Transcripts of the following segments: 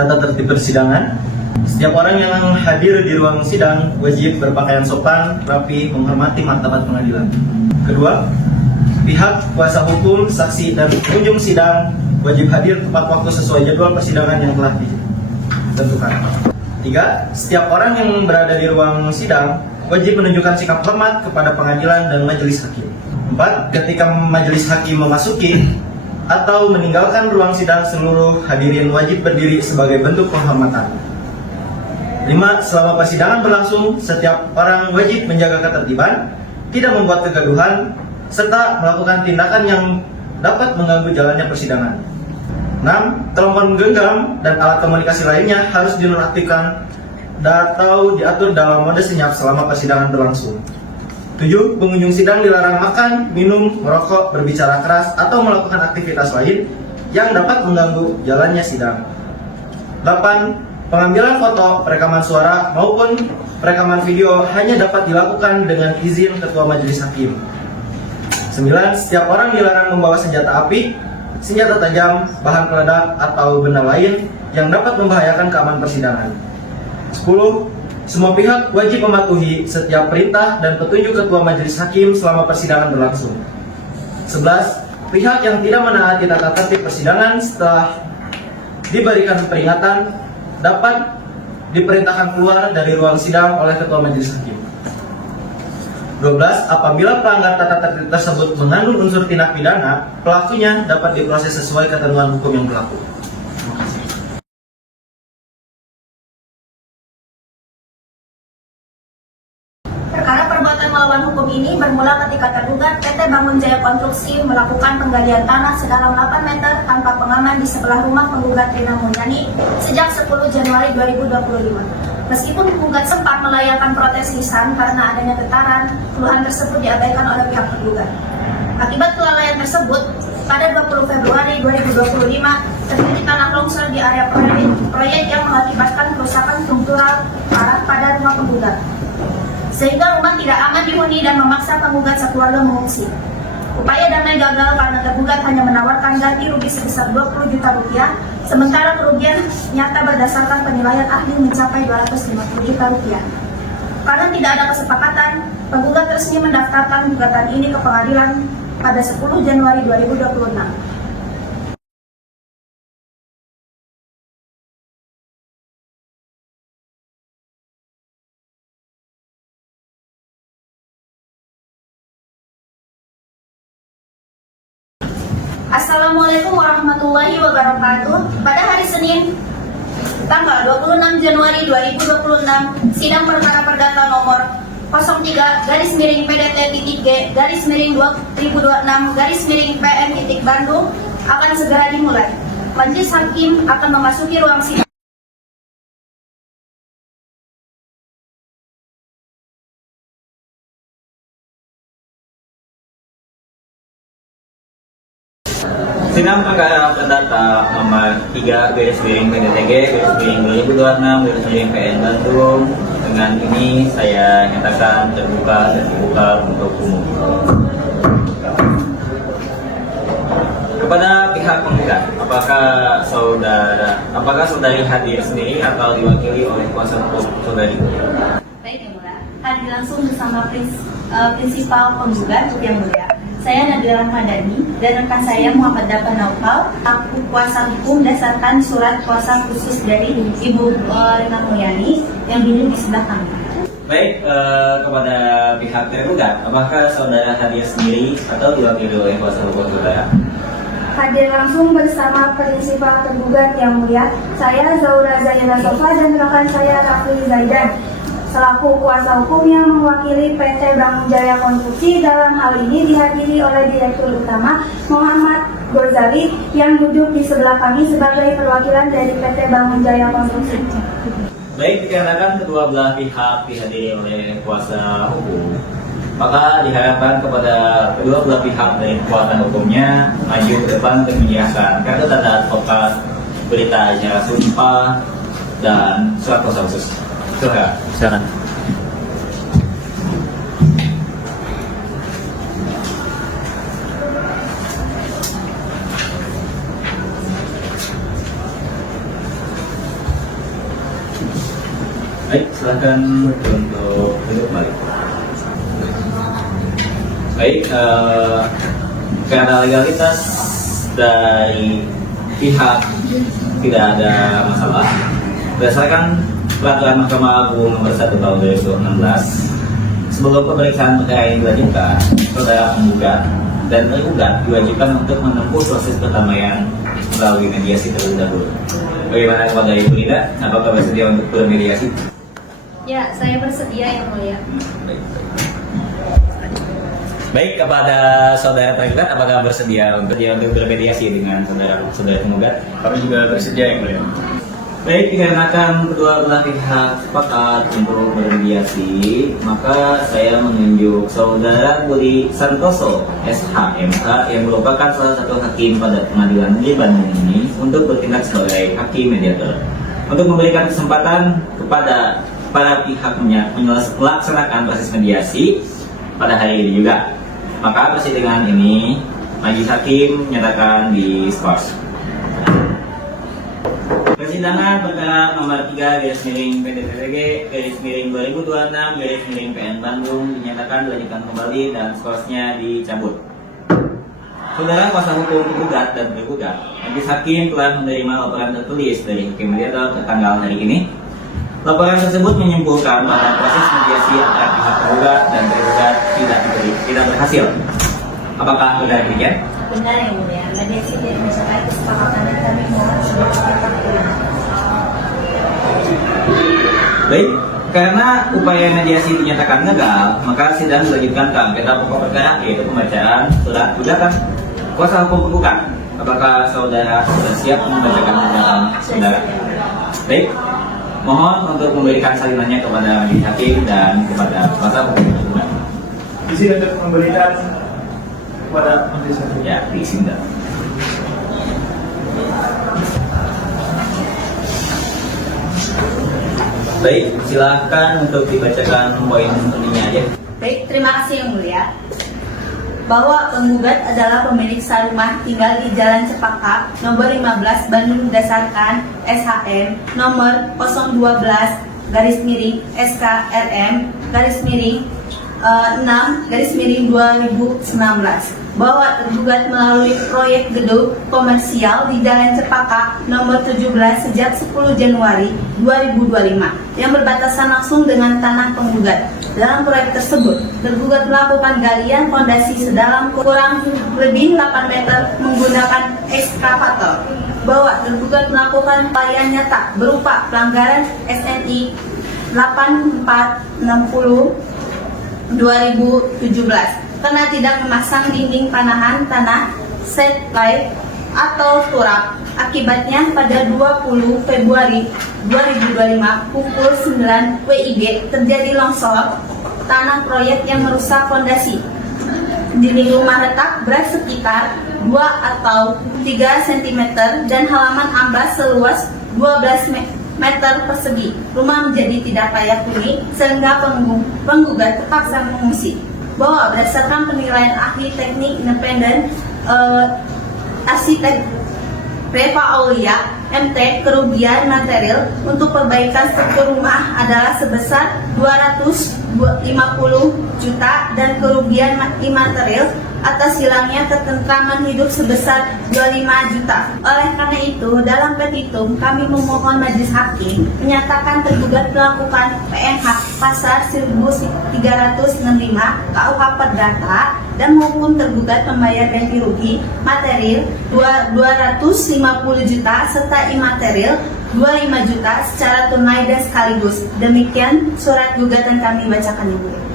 tata tertib persidangan. Setiap orang yang hadir di ruang sidang wajib berpakaian sopan, rapi, menghormati martabat pengadilan. Kedua, pihak kuasa hukum, saksi, dan pengunjung sidang wajib hadir tepat waktu sesuai jadwal persidangan yang telah ditentukan. Tiga, setiap orang yang berada di ruang sidang wajib menunjukkan sikap hormat kepada pengadilan dan majelis hakim. Empat, ketika majelis hakim memasuki atau meninggalkan ruang sidang, seluruh hadirin wajib berdiri sebagai bentuk penghormatan. 5. Selama persidangan berlangsung, setiap orang wajib menjaga ketertiban, tidak membuat kegaduhan, serta melakukan tindakan yang dapat mengganggu jalannya persidangan. 6. Telepon genggam dan alat komunikasi lainnya harus dinonaktifkan atau diatur dalam mode senyap selama persidangan berlangsung. 7. Pengunjung sidang dilarang makan, minum, merokok, berbicara keras, atau melakukan aktivitas lain yang dapat mengganggu jalannya sidang. 8. Pengambilan foto, perekaman suara, maupun perekaman video hanya dapat dilakukan dengan izin Ketua Majelis Hakim. 9. Setiap orang dilarang membawa senjata api, senjata tajam, bahan peledak, atau benda lain yang dapat membahayakan keamanan persidangan. 10. Semua pihak wajib mematuhi setiap perintah dan petunjuk Ketua Majelis Hakim selama persidangan berlangsung. 11. Pihak yang tidak menaati tata tertib persidangan setelah diberikan peringatan dapat diperintahkan keluar dari ruang sidang oleh Ketua Majelis Hakim. 12. Apabila pelanggar tata tertib tersebut mengandung unsur tindak pidana, pelakunya dapat diproses sesuai ketentuan hukum yang berlaku. Perkara perbuatan melawan hukum ini bermula ketika tergugat PT Bangun Jaya Konstruksi melakukan penggalian tanah sedalam 8 meter tanpa pengaman di sebelah rumah penggugat Rina Mulyani sejak 10 Januari 2025. Meskipun penggugat sempat melayangkan protes lisan karena adanya getaran, keluhan tersebut diabaikan oleh pihak tergugat. Akibat kelalaian tersebut, pada 20 Februari 2025 terjadi tanah longsor di area proyek yang mengakibatkan kerusakan struktural parah pada rumah penggugat, sehingga rumah tidak aman dihuni dan memaksa penggugat sekeluarga mengungsi. Upaya damai gagal karena tergugat hanya menawarkan ganti rugi sebesar 20 juta rupiah, sementara kerugian nyata berdasarkan penilaian ahli mencapai 250 juta rupiah. Karena tidak ada kesepakatan, penggugat resmi mendaftarkan gugatan ini ke pengadilan pada 10 Januari 2026. Assalamualaikum warahmatullahi wabarakatuh. Pada hari Senin, tanggal 26 Januari 2026, sidang perkara perdata nomor 03-Garis-PDT-G-2026-PN-Bandung akan segera dimulai. Majelis Hakim akan memasuki ruang sidang. Sidang perkara perdata nomor 3-PDT-G-2026-PN Bandung. Dengan ini saya nyatakan terbuka dan dibuka untuk umum. Kepada pihak penggugat, apakah saudari hadir sendiri atau diwakili oleh kuasa hukum saudari? Baik, Yang Mulia. Hadir langsung bersama prinsipal penggugat Yang Mulia. Saya Nabila Rahmadani dan rekan saya Muhammad Dafa Naufal, aku kuasa hukum berdasarkan surat kuasa khusus dari Ibu Rina Mulyani yang duduk di sebelah kami. Baik, kepada pihak tergugat, apakah saudara hadir sendiri atau diwakili oleh kuasa hukum saudara? Hadir langsung bersama prinsipal tergugat Yang Mulia, saya Zaura Zaina Sofa dan rekan saya Rafli Zaidan, selaku kuasa hukum yang mewakili PT Bangun Jaya Konstruksi. Dalam hal ini dihadiri oleh Direktur Utama Muhammad Ghazali yang duduk di sebelah kami sebagai perwakilan dari PT Bangun Jaya Konstruksi. Baik, dikarenakan kedua belah pihak dihadiri oleh kuasa hukum, maka diharapkan kepada kedua belah pihak dari kekuatan hukumnya maju ke depan untuk menyerahkan kartu tanda advokat, berita acara sumpah, dan surat kuasa khusus. Silakan. Silakan untuk duduk kembali. Baik, karena legalitas dari pihak tidak ada masalah, berdasarkan peraturan Mahkamah Agung nomor 1 tahun 2016, sebelum pemeriksaan perkara ini dilanjutkan, saudara penggugat dan tergugat diwajibkan untuk menempuh proses perdamaian melalui mediasi terlebih dahulu. Bagaimana kepada Ibu Linda? Apakah bersedia untuk bermediasi? Ya, saya bersedia yang mulia. Baik, kepada saudara tergugat, apakah bersedia untuk bermediasi dengan saudara penggugat? Kami juga bersedia yang mulia. Baik, dikarenakan kedua belah pihak sepakat untuk bermediasi, maka saya menunjuk saudara Budi Santoso, SHMH, yang merupakan salah satu hakim pada pengadilan negeri Bandung ini untuk bertindak sebagai hakim mediator, untuk memberikan kesempatan kepada para pihak melaksanakan proses mediasi pada hari ini juga. Maka persidangan ini majelis hakim menyatakan di skors. Persidangan perkara nomor 3 /PDPTG/2026 PN Bandung dinyatakan dilanjutkan kembali dan skorsnya dicabut. Saudara kuasa hukum penggugat dan tergugat, majelis hakim telah menerima laporan tertulis dari hakim mediator tertanggal hari ini. Laporan tersebut menyimpulkan bahwa proses mediasi antara pihak penggugat dan tergugat tidak berhasil. Apakah benar demikian? Benar yang mulia, mediasi tidak mencapai kesepakatan dan kami mohon seluruh pihak. Baik, karena upaya mediasi dinyatakan gagal, maka sidang dilanjutkan ke angketa pokok perkara, yaitu pembacaan surat gugatan kuasa hukum penggugat. Apakah saudara sudah siap membacakan gugatan saudara? Baik, mohon untuk memberikan salinannya kepada majelis hakim dan kepada kuasa hukum penggugat. Izin untuk memberikan kepada majelis hakim. Ya, diizinkan. Baik, silahkan untuk dibacakan poin pentingnya aja. Baik, terima kasih yang mulia. Bahwa penggugat adalah pemilik rumah tinggal di Jalan Cepaka nomor 15 Bandung berdasarkan SHM nomor 020/6/2019 bahwa tergugat melalui proyek gedung komersial di Jalan Cepaka nomor 17 sejak 10 Januari 2025 yang berbatasan langsung dengan tanah penggugat. Dalam proyek tersebut, tergugat melakukan galian fondasi sedalam kurang lebih 8 meter menggunakan ekskavator. Bahwa tergugat melakukan upaya nyata berupa pelanggaran SNI 8460 2017 karena tidak memasang dinding panahan tanah satellite atau turap. Akibatnya pada 20 Februari 2025 pukul 9 WIB terjadi longsor tanah proyek yang merusak fondasi. Dinding rumah retak berat sekitar 2 atau 3 cm dan halaman amblas seluas 12 meter persegi. Rumah menjadi tidak layak huni sehingga penggugat terpaksa mengungsi. Bahwa berdasarkan penilaian ahli teknik independen arsitek Reva Aulia MT, kerugian material untuk perbaikan struktur rumah adalah sebesar 250 juta dan kerugian imaterial atas hilangnya ketentraman hidup sebesar 25 juta. Oleh karena itu, dalam petitum kami memohon majelis hakim menyatakan tergugat melakukan PNH pasal 1365 KUH Perdata dan menghukum tergugat membayar ganti rugi material 250 juta serta imaterial 25 juta secara tunai dan sekaligus. Demikian surat gugatan kami bacakan Ibu.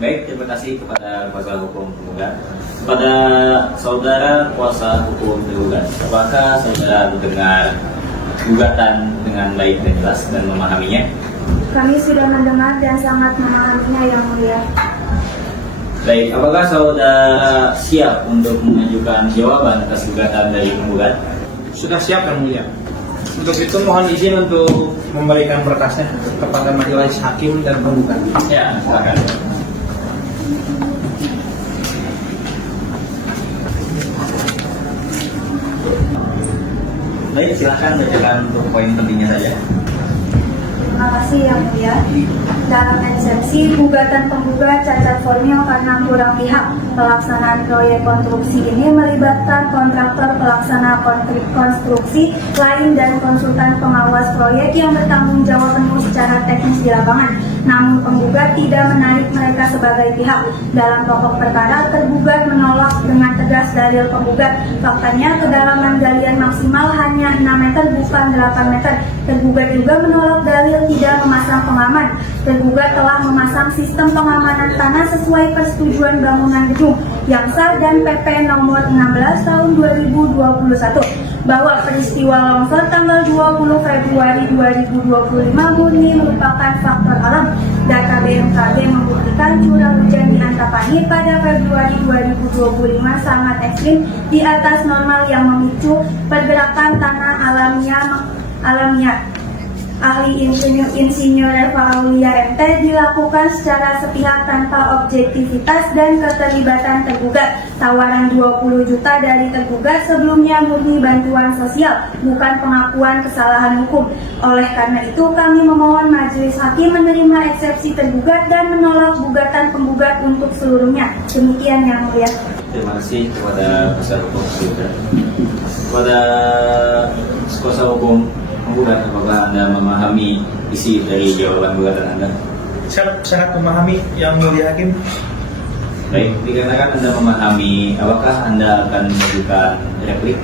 Baik, terima kasih kepada kuasa hukum penggugat. Kepada saudara kuasa hukum tergugat, apakah saudara mendengar gugatan dengan baik dan jelas dan memahaminya? Kami sudah mendengar dan sangat memahaminya yang mulia. Baik, apakah saudara siap untuk mengajukan jawaban atas gugatan dari penggugat? Sudah siap yang mulia. Untuk itu mohon izin untuk memberikan berkasnya kepada majelis hakim dan penggugat. Ya, silakan. Baik, silahkan bacakan untuk poin pentingnya saja. Terima kasih Yang Mulia. Dalam eksepsi, gugatan penggugat cacat formil karena kurang pihak. Pelaksanaan proyek konstruksi ini melibatkan kontraktor pelaksana konstruksi lain dan konsultan pengawas proyek yang bertanggung jawab penuh secara teknis di lapangan. Namun penggugat tidak menarik mereka sebagai pihak. Dalam pokok perkara, tergugat menolak dengan tegas dalil penggugat. Faktanya, kedalaman galian maksimal hanya 6 meter bukan 8 meter. Tergugat juga menolak dalil tidak memasang pengaman. Tergugat telah memasang sistem pengamanan tanah sesuai persetujuan bangunan gedung yang sah dan PP nomor 16 tahun 2021 bahwa peristiwa longsor tanggal 20 Februari 2025 murni merupakan faktor alam. Data BMKG membuktikan curah hujan di Antapani pada Februari 2025 sangat ekstrim di atas normal yang memicu pergerakan tanah alamiah. Ahli Insinyur Eva Aulia MT dilakukan secara sepihak tanpa objektivitas dan keterlibatan tergugat. Tawaran 20 juta dari tergugat sebelumnya murni bantuan sosial, bukan pengakuan kesalahan hukum. Oleh karena itu, kami memohon majelis hakim menerima eksepsi tergugat dan menolak gugatan penggugat untuk seluruhnya. Demikian Yang Mulia. Terima kasih kepada kuasa hukum kepada kuasa hukum penggugat. Apakah Anda memahami isi dari jawaban gugatan Anda? Sangat memahami Yang Mulia Hakim. Baik, dikarenakan Anda memahami, apakah Anda akan mengajukan replik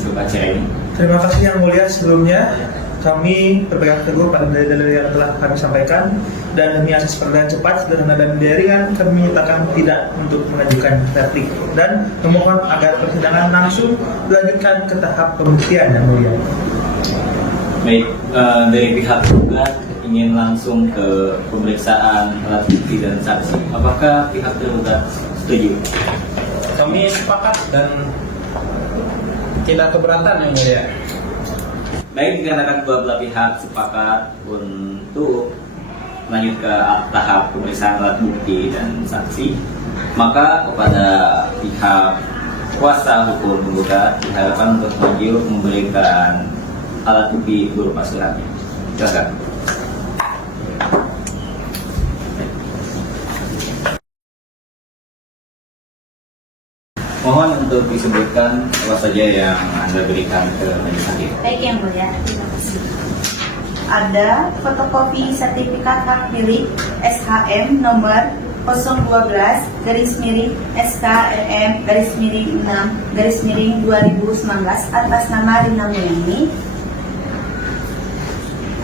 untuk acara ini? Terima kasih Yang Mulia. Sebelumnya kami berpegang teguh pada dalil-dalil yang telah kami sampaikan, dan demi asas peradilan cepat, sederhana dan ringan, kami menyatakan tidak untuk mengajukan replik dan memohon agar persidangan langsung dilanjutkan ke tahap pembuktian Yang Mulia. Baik, dari pihak tergugat ingin langsung ke pemeriksaan alat bukti dan saksi. Apakah pihak tergugat setuju? Kami sepakat dan tidak keberatan Yang Mulia. Baik, dikarenakan kedua belah pihak sepakat untuk lanjut ke tahap pemeriksaan alat bukti dan saksi, maka kepada pihak kuasa hukum penggugat diharapkan untuk maju memberikan alat bukti berupa surat. Silakan. Mohon untuk disebutkan apa saja yang Anda berikan ke majelis hakim. Baik Yang Mulia, terima kasih. Ada fotokopi sertifikat hak milik SHM nomor 012 SKRM 6 2019 atas nama Rina Mulyani.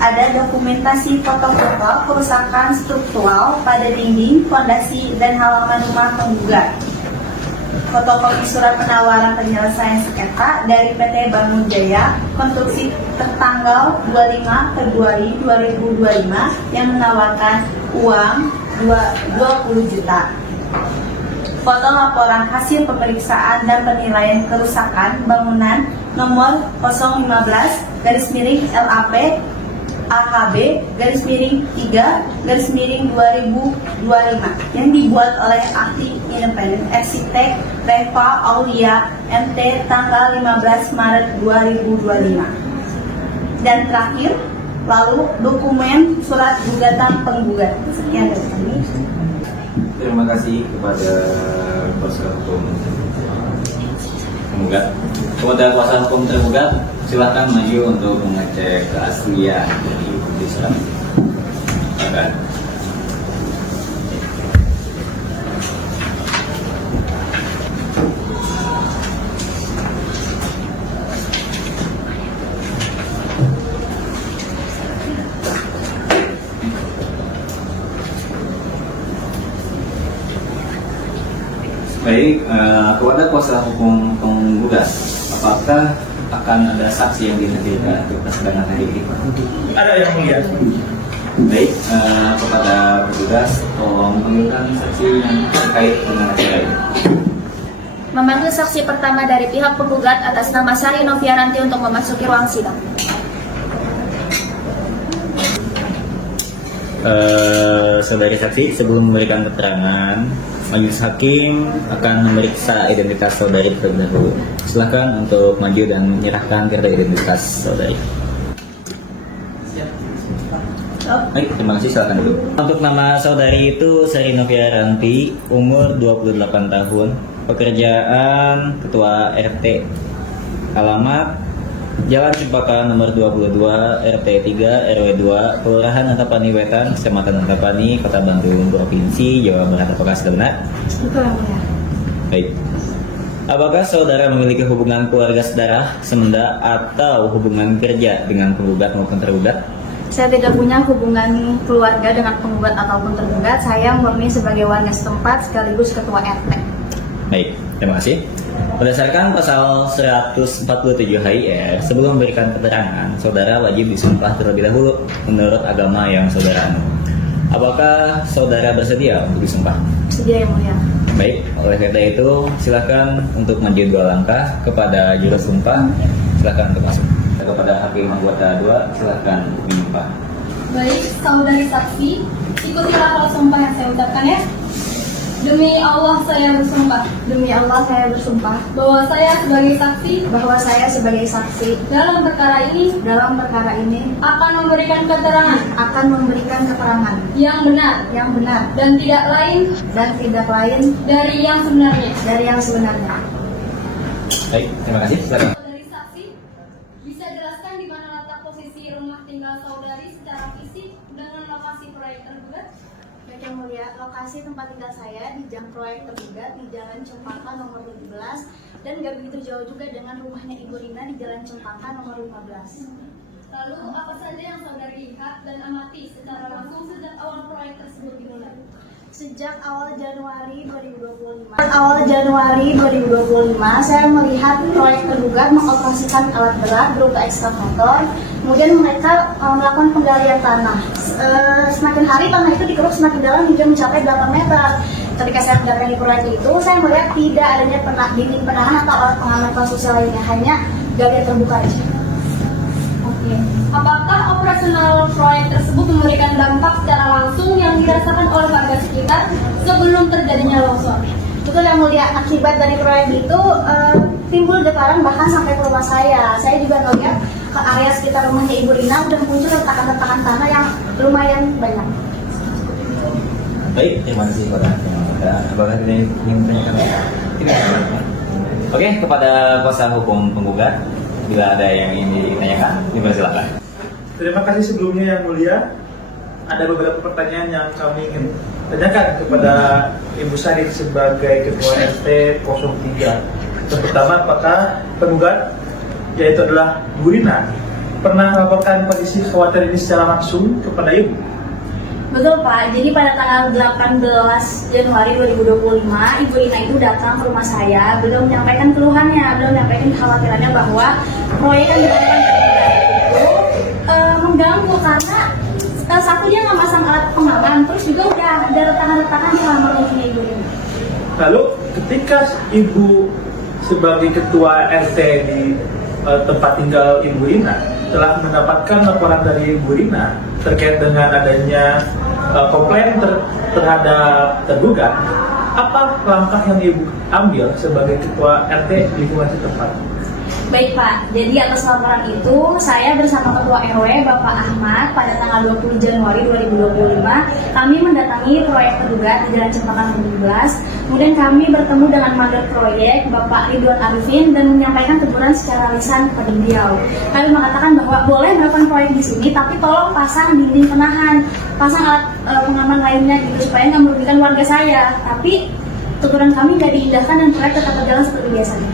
Ada dokumentasi foto-foto kerusakan struktural pada dinding, fondasi, dan halaman rumah penggugat. Fotokopi surat penawaran penyelesaian sengketa dari PT Bangun Jaya Konstruksi tertanggal 25 Februari 2025 yang menawarkan uang 20 juta. Foto laporan hasil pemeriksaan dan penilaian kerusakan bangunan nomor 015 LAP AHB _3 _2025 yang dibuat oleh ahli independen arsitek Reva Aulia MT tanggal 15 Maret 2025. Dan terakhir, lalu dokumen surat gugatan penggugat. Sekian dari kami. Terima kasih kepada kuasa hukum penggugat. Kepada kuasa hukum tergugat, silakan maju untuk mengecek keaslian dari bukti surat. Silakan. Baik, kepada kuasa hukum penggugat, apakah akan ada saksi yang dihadirkan untuk persidangan hari ini? Ada Yang Mulia. Baik, kepada petugas, tolong panggilkan saksi yang terkait dengan acara ini. Memanggil saksi pertama dari pihak penggugat atas nama Sari Noviaranti untuk memasuki ruang sidang. Saudari saksi, sebelum memberikan keterangan, majelis hakim akan memeriksa identitas saudari terlebih dahulu. Silakan untuk maju dan menyerahkan kartu identitas saudari. Baik, terima kasih, silakan dulu. Untuk nama saudari itu Sari Novia Ranti, umur 28 tahun, pekerjaan ketua RT, alamat Jalan Cempaka nomor 22 RT 3 RW 2 Kelurahan Antapani Wetan, Kecamatan Antapani, Kota Bandung, Provinsi Jawa Barat. Apakah sudah benar? Betul yang mulia. Baik. Apakah saudara memiliki hubungan keluarga saudara, semenda, atau hubungan kerja dengan penggugat maupun tergugat? Saya tidak punya hubungan keluarga dengan penggugat ataupun tergugat. Saya murni sebagai warga setempat sekaligus ketua RT. Baik, terima kasih. Berdasarkan pasal 147 HIR, sebelum memberikan keterangan, saudara wajib disumpah terlebih dahulu menurut agama yang saudara anut. Apakah saudara bersedia untuk disumpah? Sedia yang mulia. Baik, oleh karena itu silakan untuk maju 2 langkah kepada juru sumpah. Silakan untuk masuk. Kepada hakim anggota 2, silakan disumpah. Baik, saudari saksi, ikutilah kalau sumpah yang saya ucapkan ya. Demi Allah saya bersumpah Demi Allah saya bersumpah bahwa saya sebagai saksi bahwa saya sebagai saksi dalam perkara ini dalam perkara ini akan memberikan keterangan akan memberikan keterangan yang benar dan tidak lain dari yang sebenarnya. Baik, terima kasih. Silakan. Saudari saksi, bisa jelaskan di mana letak posisi rumah tinggal saudari secara fisik dengan lokasi proyek tergugat? Baik yang mulia, lokasi tempat tinggal saya di jam proyek tergugat di Jalan Cempaka nomor 17 dan gak begitu jauh juga dengan rumahnya Ibu Rina di Jalan Cempaka nomor 15. Lalu apa saja yang saudari lihat dan amati secara langsung sejak awal proyek tersebut dimulai? Sejak awal Januari 2025, saya melihat proyek tergugat mengoperasikan alat berat berupa ekskavator. Kemudian mereka melakukan penggalian tanah. Semakin hari tanah itu dikeruk semakin dalam hingga mencapai 8 meter. Ketika saya mendatangi proyek itu, saya melihat tidak adanya dinding penahan atau alat pengaman sosial lainnya, hanya galian terbuka aja. Oke. Apakah operasional proyek tersebut memberikan dampak secara langsung yang dirasakan oleh warga sekitar sebelum terjadinya longsor? Betul yang mulia, akibat dari proyek itu timbul getaran bahkan sampai ke rumah saya. Saya juga melihat ke area sekitar rumahnya Ibu Rina udah muncul retakan-retakan tanah yang lumayan banyak. Baik, terima kasih kepada apakah tidak ingin menanyakan? Tidak. Oke, kepada kuasa hukum penggugat, bila ada yang ingin ditanyakan, dipersilakan. Terima kasih sebelumnya yang mulia. Ada beberapa pertanyaan yang kami ingin tanyakan kepada Ibu Sari sebagai Ketua RT 03. Yang pertama, apakah penggugat, yaitu adalah Bu Rina, pernah melaporkan kondisi khawatir ini secara langsung kepada Ibu? Betul Pak, jadi pada tanggal 18 Januari 2025, Ibu Rina itu datang ke rumah saya. Beliau menyampaikan keluhannya, beliau menyampaikan kekhawatirannya bahwa proyek yang dilakukan itu mengganggu karena satu dia nggak masang alat pengaman, terus juga udah ada retakan-retakan selama rumahnya Ibu Rina. Lalu ketika Ibu sebagai Ketua RT di tempat tinggal Ibu Rina telah mendapatkan laporan dari Ibu Rina terkait dengan adanya komplain terhadap tergugat, apa langkah yang Ibu ambil sebagai Ketua RT di lingkungan setempat? Baik Pak, jadi atas laporan itu saya bersama Ketua RW Bapak Ahmad pada tanggal 20 Januari 2025 kami mendatangi proyek tergugat di Jalan Cempaka 17. Kemudian kami bertemu dengan mandor proyek Bapak Ridwan Arifin dan menyampaikan teguran secara lisan kepada beliau. Kami mengatakan bahwa boleh melakukan proyek di sini, tapi tolong pasang dinding penahan, pasang alat pengaman lainnya gitu supaya nggak merugikan warga saya. Tapi teguran kami nggak diindahkan dan proyek tetap berjalan seperti biasanya.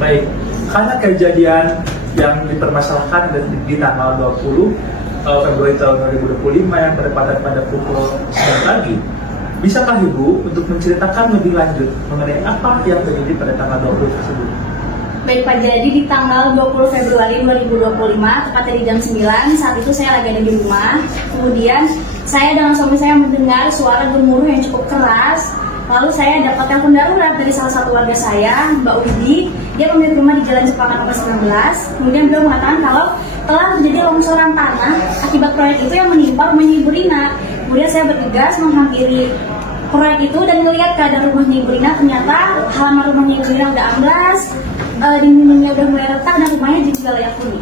Baik, karena kejadian yang dipermasalahkan di tanggal 20 Februari tahun 2025 yang bertepatan pada pukul 9 pagi, bisakah Ibu untuk menceritakan lebih lanjut mengenai apa yang terjadi pada tanggal 20 tersebut? Baik Pak, jadi di tanggal 20 Februari 2025, tepatnya di jam 9, saat itu saya lagi ada di rumah. Kemudian saya dengan suami saya mendengar suara gemuruh yang cukup keras. Lalu saya dapat telepon darurat dari salah satu warga saya, Mbak Widi. Dia pemilik rumah di Jalan Cempaka nomor 19. Kemudian beliau mengatakan kalau telah terjadi longsoran tanah akibat proyek itu yang menimpa rumahnya Ibu Rina. Kemudian saya bergegas menghampiri proyek itu dan melihat keadaan rumahnya Ibu Rina. Ternyata halaman rumahnya Ibu Rina udah amblas, dinding-dindingnya udah mulai retak dan rumahnya juga layak huni.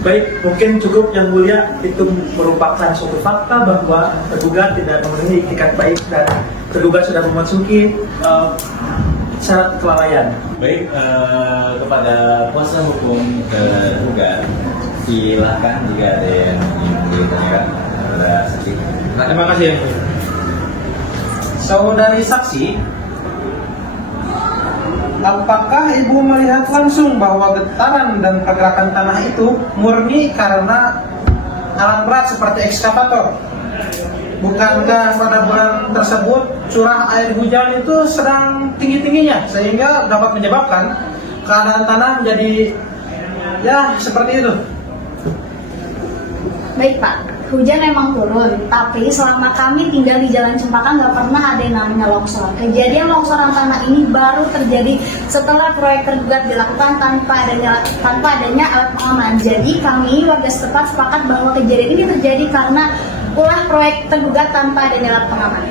Baik, mungkin cukup Yang Mulia, itu merupakan suatu fakta bahwa tergugat tidak memenuhi itikat baik dan tergugat sudah memasuki syarat kelalaian. Baik, kepada kuasa hukum tergugat, silakan jika ada yang ingin ditanyakan kepada saksi. Terima kasih Yang Mulia. Saudari saksi, Apakah Ibu melihat langsung bahwa getaran dan pergerakan tanah itu murni karena alat berat seperti ekskavator? Bukankah pada bulan tersebut curah air hujan itu sedang tinggi-tingginya sehingga dapat menyebabkan keadaan tanah menjadi ya seperti itu? Baik Pak, hujan memang turun, tapi selama kami tinggal di Jalan Cempaka nggak pernah ada yang namanya longsor. Kejadian longsoran tanah ini baru terjadi setelah proyek tergugat dilakukan tanpa adanya alat pengaman. Jadi kami warga setempat sepakat bahwa kejadian ini terjadi karena ulah proyek tergugat tanpa adanya alat pengaman.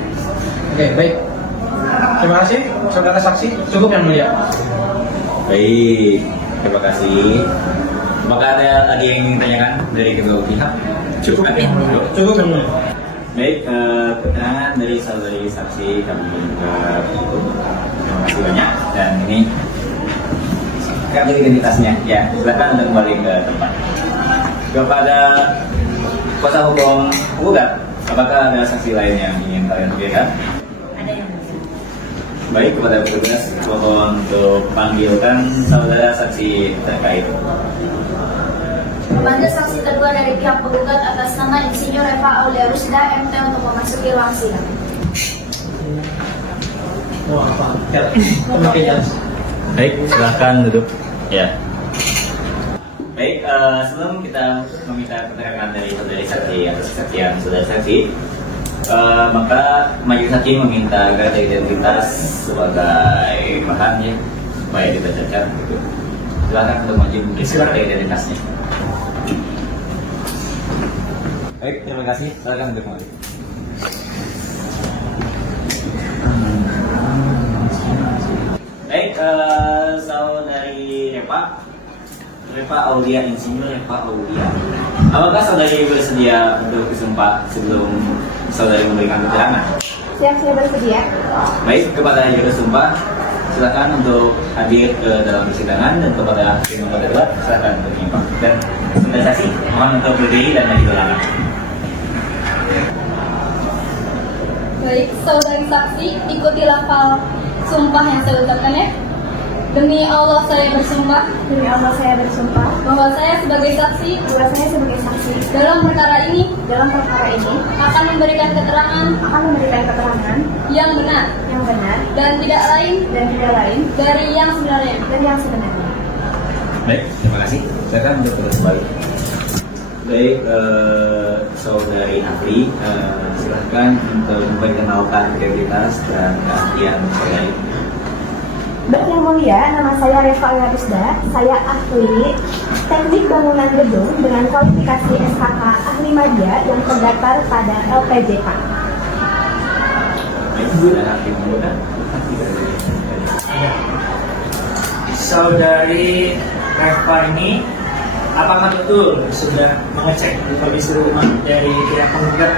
Oke, baik. Terima kasih, saudara saksi. Cukup Yang Mulia. Baik, terima kasih. Apakah ada lagi yang ingin ditanyakan dari kedua pihak? Cukup. Oke, Cukup Yang Mulia. Baik, keterangan dari saudari saksi kami juga cukup. Terima kasih banyak. Dan ini kartu identitasnya. Ya, silakan untuk kembali ke tempat. Kepada kuasa hukum penggugat, apakah ada saksi lain yang ingin kalian berikan? Ada yang Baik, kepada petugas mohon untuk panggilkan saudara saksi terkait. Memanggil saksi kedua dari pihak penggugat atas nama Insinyur Eva Aulia Rusda MT untuk memasuki ruang sidang. Wah, apa? Ya, memakai jelas. Baik, silahkan duduk. Ya. Baik, sebelum kita meminta keterangan dari saudari saksi atas kesaksian saudara saksi, maka majelis hakim meminta kartu identitas sebagai bahannya supaya kita cacat. Gitu. Silahkan untuk maju mungkin kartu identitasnya. Baik, terima kasih. Silakan untuk kembali. Baik, saudari Eva Aulia, Insinyur Eva Aulia. Apakah saudari bersedia untuk disumpah sebelum saudari memberikan keterangan? Siap, saya bersedia. Baik, kepada juru sumpah, silakan untuk hadir ke dalam persidangan, dan kepada hakim nomor 2 silakan untuk menyimpang. Dan saudara saksi mohon untuk berdiri dan maju ke belakang. Baik, saudari saksi, ikuti lafal sumpah yang saya ucapkan ya. Demi Allah saya bersumpah Demi Allah saya bersumpah bahwa saya sebagai saksi bahwa saya sebagai saksi dalam perkara ini dalam perkara ini akan memberikan keterangan akan memberikan keterangan yang benar yang benar dan tidak lain dari yang sebenarnya. dan yang sebenarnya. Baik, terima kasih. Silakan untuk terus balik. Baik, saudari Afri, silahkan untuk memperkenalkan identitas dan keahlian saudari. Baik Yang Mulia, nama saya Reva Aulia Rusda. Saya ahli teknik bangunan gedung dengan kualifikasi SKK ahli media yang terdaftar pada LPJK. Baik, dan hakim muda. Saudari Reva ini, apakah betul sudah mengecek di kondisi rumah dari pihak penggugat?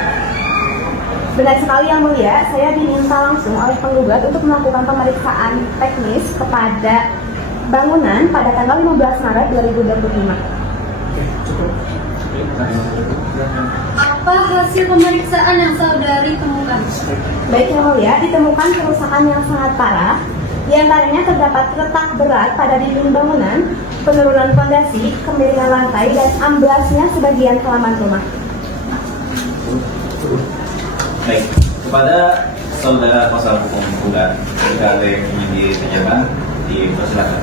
Benar sekali Yang Mulia, saya diminta langsung oleh penggugat untuk melakukan pemeriksaan teknis kepada bangunan pada tanggal 15 Maret 2025. Oke, cukup. Apa hasil pemeriksaan yang saudari temukan? Baik Yang Mulia, ditemukan kerusakan yang sangat parah. Di antaranya terdapat retak berat pada dinding bangunan, penurunan fondasi, kemiringan lantai, dan amblasnya sebagian halaman rumah. Baik, kepada saudara kuasa hukum penggugat, jika ada yang ingin ditanyakan, dipersilakan.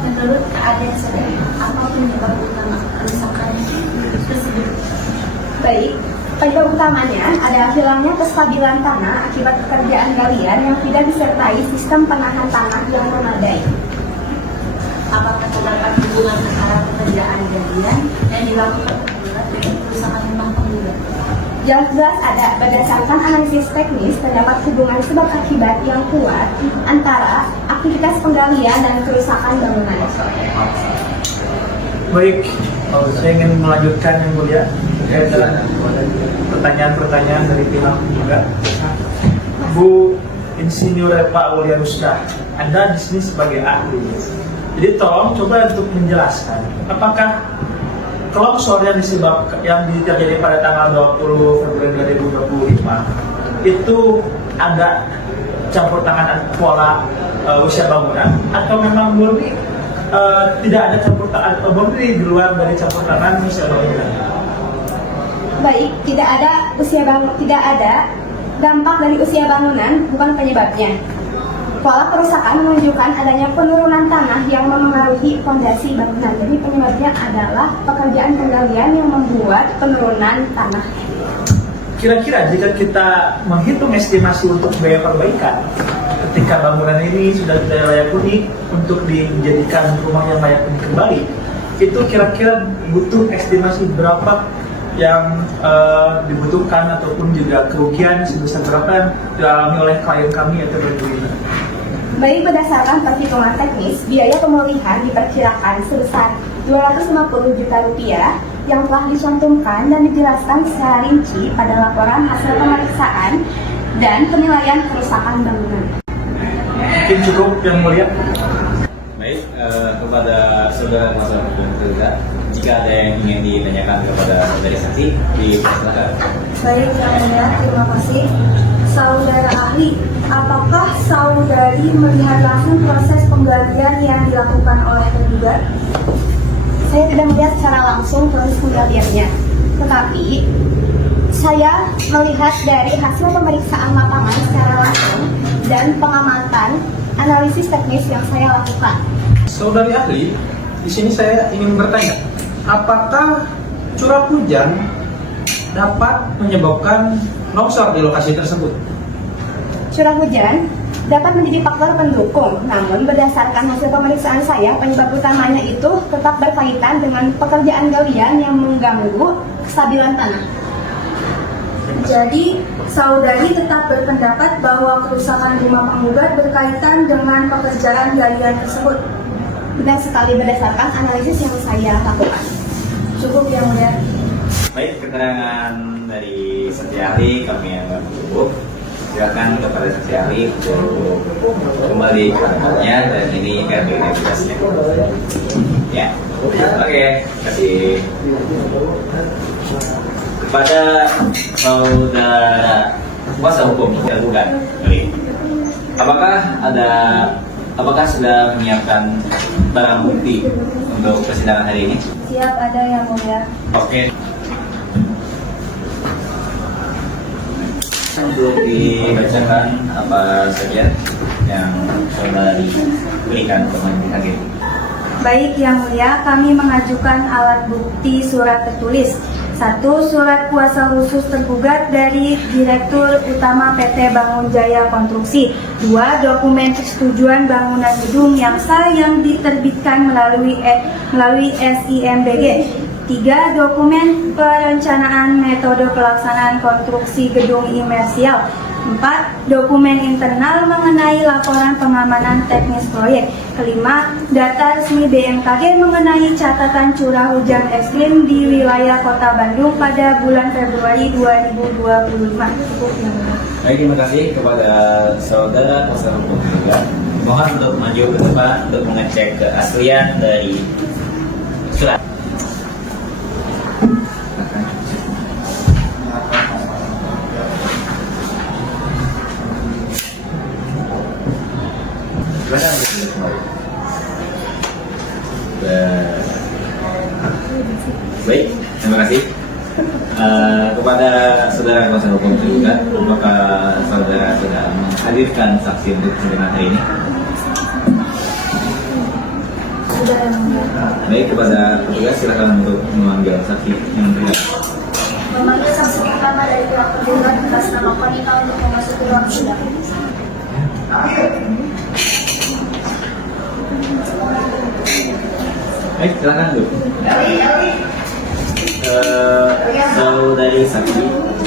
Menurut keadaan saudari, apa penyebab utama kerusakan tersebut? Baik, penyebab utamanya adalah hilangnya kestabilan tanah akibat pekerjaan galian yang tidak disertai sistem penahan tanah yang memadai. Apakah terdapat hubungan antara pekerjaan galian yang dilakukan penggugat dengan kerusakan rumah penggugat? Jelas-jelas ada. Berdasarkan analisis teknis, terdapat hubungan sebab akibat yang kuat antara aktivitas penggalian dan kerusakan bangunan. Baik, Saya ingin melanjutkan yang mulia terkait dengan pertanyaan-pertanyaan dari pihak juga. Bu Insinyur Pak Aulia Rusda, Anda di sini sebagai ahli. Jadi tolong coba untuk menjelaskan apakah longsor yang terjadi pada tanggal 20 Februari 2025 itu ada campur tangan pola usia bangunan atau memang murni tidak ada campur tangan atau murni di luar dari campur tangan usia bangunan? Baik, tidak ada dampak dari usia bangunan, bukan penyebabnya. Pola kerusakan menunjukkan adanya penurunan tanah yang memengaruhi fondasi bangunan. Jadi penyebabnya adalah pekerjaan penggalian yang membuat penurunan tanah. Kira-kira jika kita menghitung estimasi untuk biaya perbaikan ketika bangunan ini sudah tidak layak huni untuk dijadikan rumah yang layak huni kembali, itu kira-kira butuh estimasi berapa yang dibutuhkan ataupun juga kerugian sebesar berapa yang dialami oleh klien kami atau berikutnya? Baik, berdasarkan perhitungan teknis, biaya pemulihan diperkirakan sebesar 250 juta rupiah yang telah dicantumkan dan dijelaskan secara rinci pada laporan hasil pemeriksaan dan penilaian kerusakan bangunan. Mungkin cukup yang mulia. Baik, kepada saudara kuasa hukum juga, jika ada yang ingin ditanyakan kepada saudari saksi, dipersilakan. Baik, yang mulia, terima kasih. Saudara ahli, apakah saudari melihat langsung proses penggalian yang dilakukan oleh tergugat? Saya tidak melihat secara langsung proses penggaliannya, tetapi saya melihat dari hasil pemeriksaan lapangan secara langsung dan pengamatan analisis teknis yang saya lakukan. Saudari ahli, di sini saya ingin bertanya, apakah curah hujan dapat menyebabkan longsor di lokasi tersebut? Curah hujan dapat menjadi faktor pendukung, namun berdasarkan hasil pemeriksaan saya, penyebab utamanya itu tetap berkaitan dengan pekerjaan galian yang mengganggu kestabilan tanah. Jadi, saudari tetap berpendapat bahwa kerusakan rumah penggugat berkaitan dengan pekerjaan galian tersebut. Benar sekali berdasarkan analisis yang saya lakukan. Cukup yang mulia. Baik, keterangan dari saksi ahli kami anggap cukup. Silakan kepada saksi ahli untuk kembali ke tempatnya dan ini verifikasinya. Ya, oke, kasih kepada saudara kuasa hukum tergugat. Apakah sudah menyiapkan barang bukti untuk persidangan hari ini? Siap, ada yang mulia. Oke. Untuk dibacakan apa saja yang saudari berikan ke majelis hakim. Baik, yang mulia, kami mengajukan alat bukti surat tertulis. 1. Surat kuasa khusus tergugat dari Direktur Utama PT Bangun Jaya Konstruksi. 2. Dokumen persetujuan bangunan gedung yang sah yang diterbitkan melalui SIMBG. 3. Dokumen perencanaan metode pelaksanaan konstruksi gedung imersial. 4. Dokumen internal mengenai laporan pengamanan teknis proyek. 5. Data resmi BMKG mengenai catatan curah hujan ekstrim di wilayah Kota Bandung pada bulan Februari 2025. Baik, terima kasih kepada saudara kuasa hukum juga. Mohon untuk maju ke depan untuk mengecek keaslian dari surat. Baik, terima kasih kepada saudara kuasa hukum juga. Apakah saudara sudah menghadirkan saksi untuk persidangan hari ini? Sudah, yang mulia. Baik, kepada petugas silakan untuk memanggil saksi yang terlibat. Memanggil saksi pertama dari pihak tergugat atas nama Konita untuk memasuki ruang sidang. Baik, silakan dulu. Saudari saksi,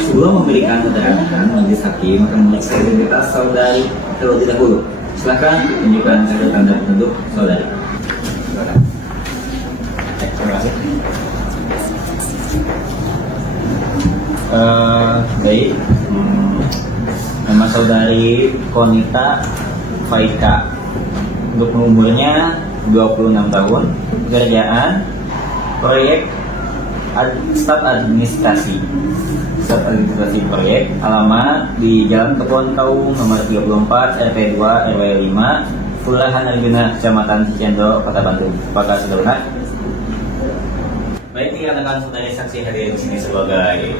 sebelum memberikan keterangan, majelis hakim akan memeriksa identitas saudari terlebih dahulu. Silakan tunjukkan catatan tanda penduduk saudari. Silakan. Terima kasih. Baik. Nama saudari Konita Faika. Untuk umurnya 26 tahun. Pekerjaan proyek staf administrasi proyek. Alamat di Jalan Kebon Kaung nomor 34 RT 2 RW 5 Kelurahan Arjuna Kecamatan Cicendo Kota Bandung. Apakah sudah benar? Baik, dikatakan saudari saksi hadir di sini sebagai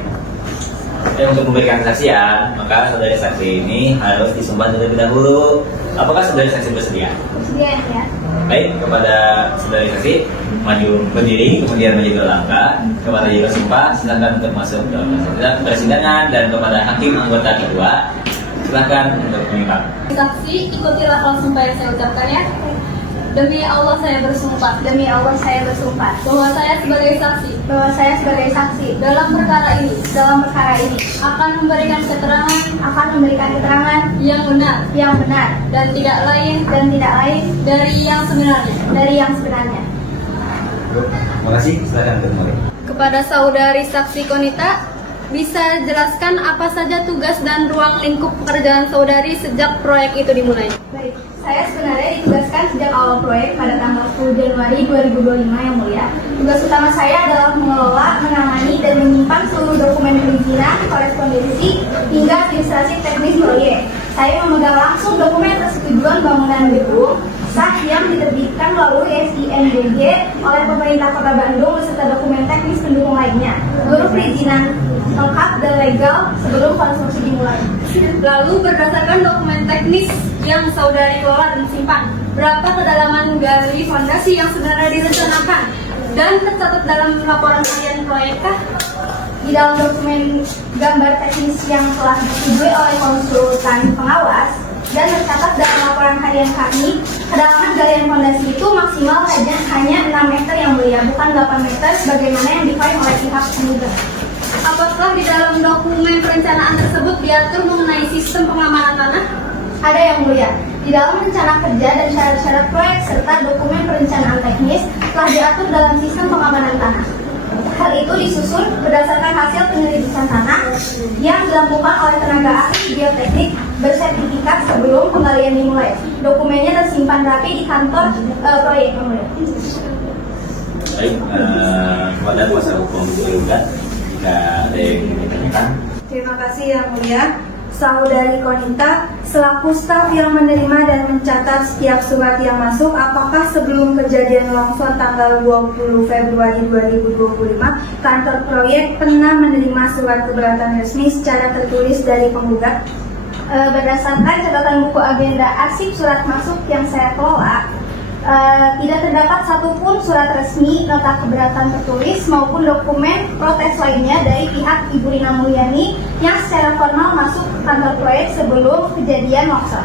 untuk memberikan kesaksian, maka saudari saksi ini harus disumpah terlebih dahulu. Apakah saudari saksi bersedia? Bersedia ya. Baik, kepada saudari saksi maju berdiri, kemudian maju ke langkah. Kepada juru sumpah, silakan untuk masuk ke persidangan, dan kepada hakim anggota kedua, silakan untuk menyimak. Saksi, ikutilah kalau sumpah yang saya ucapkan ya. Demi Allah saya bersumpah. Demi Allah saya bersumpah. Bahwa saya sebagai saksi. Bahwa saya sebagai saksi. Dalam perkara ini. Dalam perkara ini. Akan memberikan keterangan. Akan memberikan keterangan. Yang benar. Yang benar. Dan tidak lain. Dan tidak lain. Dari yang sebenarnya. Dari yang sebenarnya. Terima kasih, silakan dimulai. Kepada saudari saksi Konita, bisa jelaskan apa saja tugas dan ruang lingkup pekerjaan saudari sejak proyek itu dimulai? Baik, saya sebenarnya ditugaskan sejak awal proyek pada tanggal 10 Januari 2025 yang mulia. Tugas utama saya adalah mengelola, menangani, dan menyimpan seluruh dokumen perizinan, korespondensi, hingga administrasi teknis proyek. Saya memegang langsung dokumen persetujuan bangunan gedung sah yang diterbitkan melalui SINDJ oleh pemerintah Kota Bandung beserta dokumen teknis pendukung lainnya. Seluruh perizinan lengkap dan legal sebelum konstruksi dimulai. Lalu berdasarkan dokumen teknis yang saudari kelola dan simpan, berapa kedalaman gali fondasi yang sebenarnya direncanakan dan tercatat dalam laporan harian proyekkah? Di dalam dokumen gambar teknis yang telah disetujui oleh konsultan pengawas dan tercatat dalam laporan harian kami, kedalaman galian fondasi itu maksimal hanya 6 meter yang mulia, bukan 8 meter sebagaimana yang diklaim oleh pihak penggugat. Apakah di dalam dokumen perencanaan tersebut diatur mengenai sistem pengamanan tanah? Ada yang mulia. Di dalam rencana kerja dan syarat-syarat proyek serta dokumen perencanaan teknis telah diatur dalam sistem pengamanan tanah. Hal itu disusun berdasarkan hasil penyelidikan tanah yang dilakukan oleh tenaga ahli geoteknik bersertifikat sebelum penggalian dimulai. Dokumennya tersimpan rapi di kantor proyek yang mulia. Baik, kepada kuasa hukum tergugat, jika ada yang ingin ditanyakan. Terima kasih yang mulia. Saudari Konita, selaku staf yang menerima dan mencatat setiap surat yang masuk, apakah sebelum kejadian longsor tanggal 20 Februari 2025, kantor proyek pernah menerima surat keberatan resmi secara tertulis dari penggugat? Berdasarkan catatan buku agenda arsip surat masuk yang saya kelola, tidak terdapat satupun surat resmi, nota keberatan tertulis maupun dokumen protes lainnya dari pihak Ibu Rina Mulyani yang secara formal masuk ke kantor proyek sebelum kejadian longsor.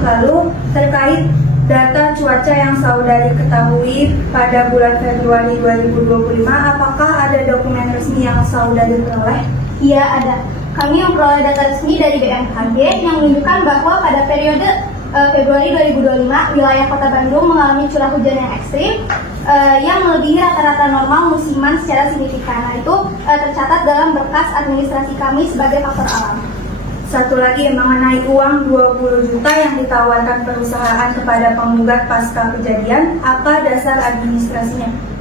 Lalu, terkait data cuaca yang saudari ketahui pada bulan Februari 2025, apakah ada dokumen resmi yang saudari peroleh? Iya, ada. Kami memperoleh data resmi dari BMKG yang menunjukkan bahwa pada periode Februari 2025, wilayah Kota Bandung mengalami curah hujan yang ekstrim yang melebihi rata-rata normal musiman secara signifikan. Nah, itu tercatat dalam berkas administrasi kami sebagai faktor alam. Satu lagi mengenai uang 20 juta yang ditawarkan perusahaan kepada penggugat pasca kejadian, apa dasar administrasinya?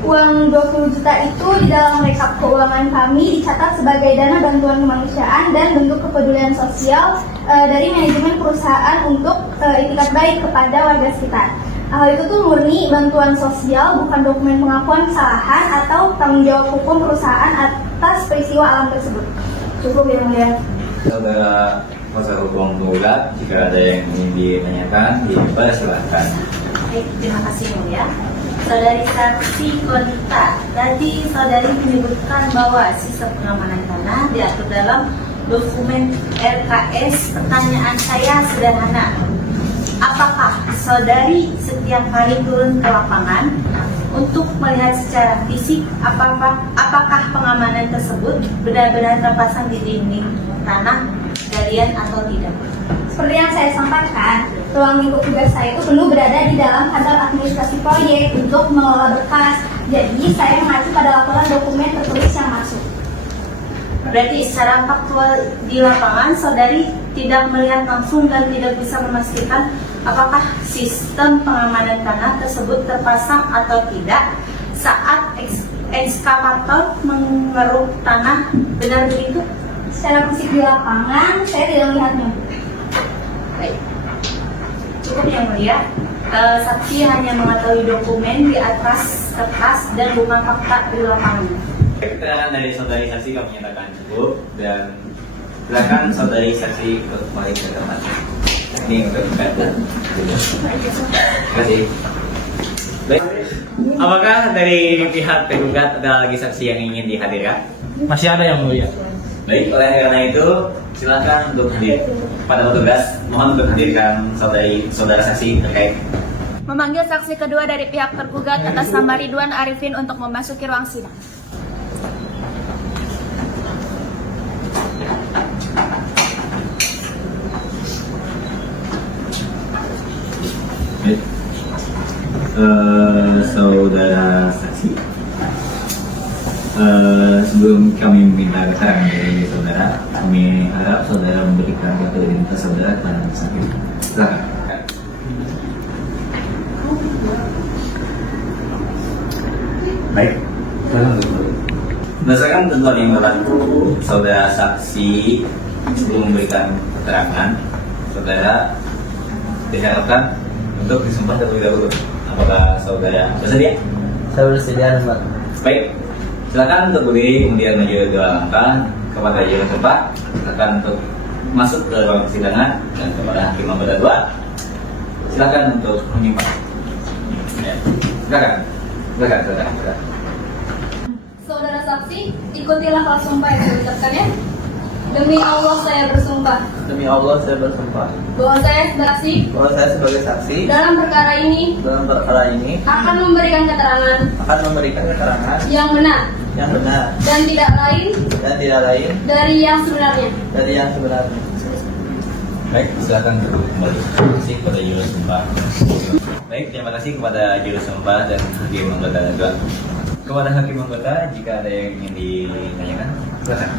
Uang 20 juta itu di dalam rekap keuangan kami dicatat sebagai dana bantuan kemanusiaan dan bentuk kepedulian sosial dari manajemen perusahaan untuk itikat baik kepada warga sekitar. Hal itu tuh murni bantuan sosial, bukan dokumen pengakuan kesalahan atau tanggung jawab hukum perusahaan atas peristiwa alam tersebut. Cukup ya mulia. Saudara kuasa hukum penggugat, jika ada yang ingin ditanyakan, dipersilahkan. Baik, terima kasih mulia. Saudari saksi Konita, tadi saudari menyebutkan bahwa sistem pengamanan tanah diatur dalam dokumen RKS. Pertanyaan saya sederhana, apakah saudari setiap hari turun ke lapangan untuk melihat secara fisik apakah pengamanan tersebut benar-benar terpasang di dinding tanah galian atau tidak? Seperti yang saya sampaikan, ruang lingkup tugas saya itu penuh berada di dalam kantor administrasi proyek untuk mengelola berkas. Jadi saya mengacu pada laporan dokumen tertulis yang masuk. Berarti secara faktual di lapangan saudari tidak melihat langsung dan tidak bisa memastikan apakah sistem pengamanan tanah tersebut terpasang atau tidak saat ekskavator mengeruk tanah, benar begitu? Secara fisik di lapangan, saya tidak melihatnya. Baik. Cukup yang mulia. Saksi hanya mengetahui dokumen di atas kertas dan bukan fakta di lapangan. Keterangan dari saudari saksi kami nyatakan cukup dan silakan saudari saksi kembali ke tempat. Ini untuk kata. Terima kasih. Baik. Apakah dari pihak tergugat ada lagi saksi yang ingin dihadirkan? Masih ada yang mulia. Baik, oleh karena itu silakan untuk hadir. Pada petugas mohon untuk hadirkan saudara saksi terkait. Memanggil saksi kedua dari pihak tergugat atas nama Ridwan Arifin untuk memasuki ruang sidang. Baik. Saudara saksi, sebelum kami meminta keterangan dari saudara, kami harap saudara memberikan kartu identitas saudara kepada saksi. Silakan. Baik. Berdasarkan ketentuan yang berlaku, saudara saksi sebelum memberikan keterangan, saudara diharapkan untuk disumpah terlebih dahulu. Apakah saudara bersedia? Saya bersedia, Mbak. Baik, silakan untuk berdiri kemudian maju 2 langkah kepada juru sumpah. Silakan untuk masuk ke ruang persidangan dan kepada hakim anggota 2. Silakan untuk menyimpang. Ya. Silakan. Saudara saksi, ikutilah hal sumpah yang saya ucapkan ya. Demi Allah saya bersumpah Demi Allah saya bersumpah bahwa saya saksi bahwa saya sebagai saksi dalam perkara ini dalam perkara ini akan memberikan keterangan akan memberikan keterangan yang benar yang benar dan tidak lain dari yang sebenarnya. Baik, silakan untuk kembali. Terima kasih kepada juru sumpah. Baik, terima kasih kepada juru sumpah dan hakim anggota 2. Kepada hakim anggota, jika ada yang ingin ditanyakan, silakan.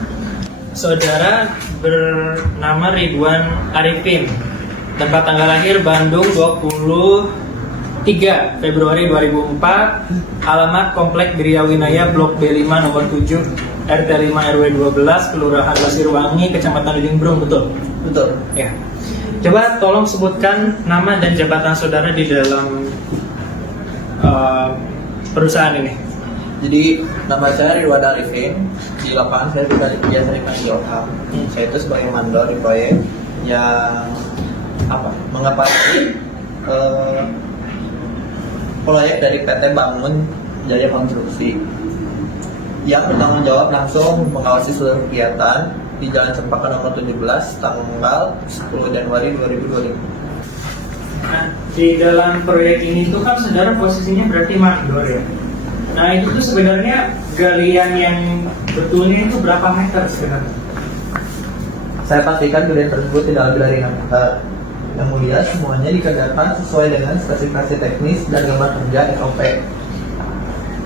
Saudara bernama Ridwan Arifin, tempat tanggal lahir Bandung 23 Februari 2004, alamat Komplek Gria Winaya Blok B5 nomor 7 RT 5 RW 12 Kelurahan Pasirwangi Kecamatan Lingbrung, betul? Betul. Ya. Coba tolong sebutkan nama dan jabatan saudara di dalam perusahaan ini. Jadi nama saya Ridwan Arifin. Di lapangan saya biasa dipanggil Ilham. Saya itu sebagai mandor di proyek yang mengepati proyek dari PT Bangun Jaya Konstruksi yang bertanggung jawab langsung mengawasi seluruh kegiatan di Jalan Cempaka nomor 17 tanggal 10 Januari 2020. Nah, di dalam proyek ini tuh kan saudara posisinya berarti mandor ya. Nah, itu tuh sebenarnya galian yang betulnya itu berapa meter sebenarnya? Saya pastikan galian tersebut tidak lebih dari 6 meter. Yang mulia, semuanya dikerjakan sesuai dengan spesifikasi teknis dan gambar kerja SOP.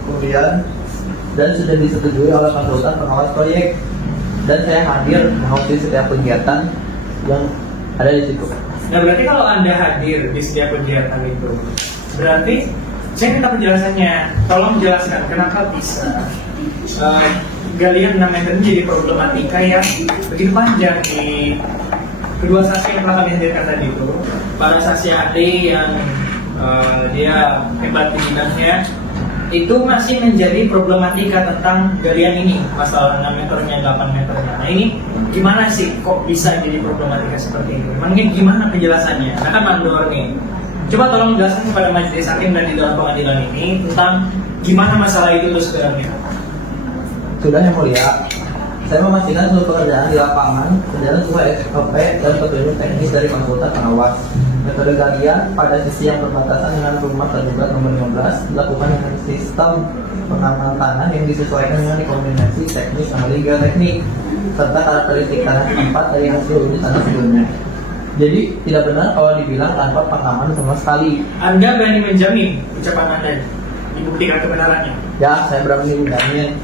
Kemudian, dan sudah disetujui oleh konsultan pengawas proyek. Dan saya hadir mengawasi setiap kegiatan yang ada di situ. Nah, berarti kalau Anda hadir di setiap kegiatan itu, berarti saya minta penjelasannya. Tolong jelaskan kenapa bisa galian 6 meter ini jadi problematika yang begitu panjang di kedua saksi yang telah kami hadirkan tadi itu. Para saksi ahli yang dia hebat di bidangnya itu masih menjadi problematika tentang galian ini, masalah 6 meternya, 8 meternya. Nah, ini gimana sih kok bisa jadi problematika seperti ini? Mungkin gimana penjelasannya? Nah, kan mandor nih. Coba tolong jelaskan kepada majelis hakim dan di dalam pengadilan ini tentang gimana masalah itu sebenarnya. Sudah, yang mulia, saya memastikan seluruh pekerjaan di lapangan berjalan sesuai SOP dan petunjuk teknis dari konsultan pengawas. Metode galian pada sisi yang berbatasan dengan rumah tergugat nomor 15 dilakukan dengan sistem pengamanan tanah yang disesuaikan dengan kombinasi teknis sama liga teknik serta karakteristik tanah tempat dari hasil uji tanah sebelumnya. Jadi tidak benar kalau dibilang tanpa pengaman sama sekali. Anda berani menjamin ucapan Anda dibuktikan kebenarannya? Ya, saya berani menjamin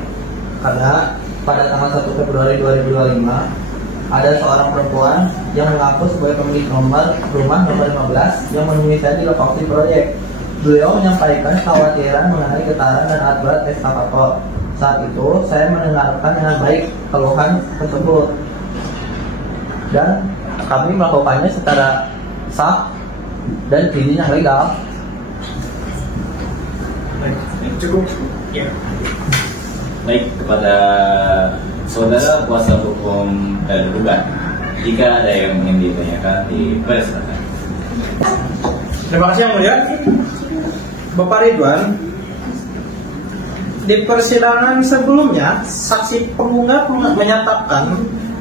karena pada tanggal 1 Februari 2025 ada seorang perempuan yang mengaku sebagai pemilik rumah nomor 15 yang menemui saya di lokasi proyek. Beliau menyampaikan kekhawatiran mengenai getaran dan alat berat ekskavator. Saat itu saya mendengarkan dengan baik keluhan tersebut dan kami melakukannya secara sah dan izin yang legal. Cukup. Ya. Baik, kepada saudara kuasa hukum tergugat, jika ada yang ingin ditanyakan dipersilakan. Terima kasih yang mulia. Bapak Ridwan, di persidangan sebelumnya saksi penggugat menyatakan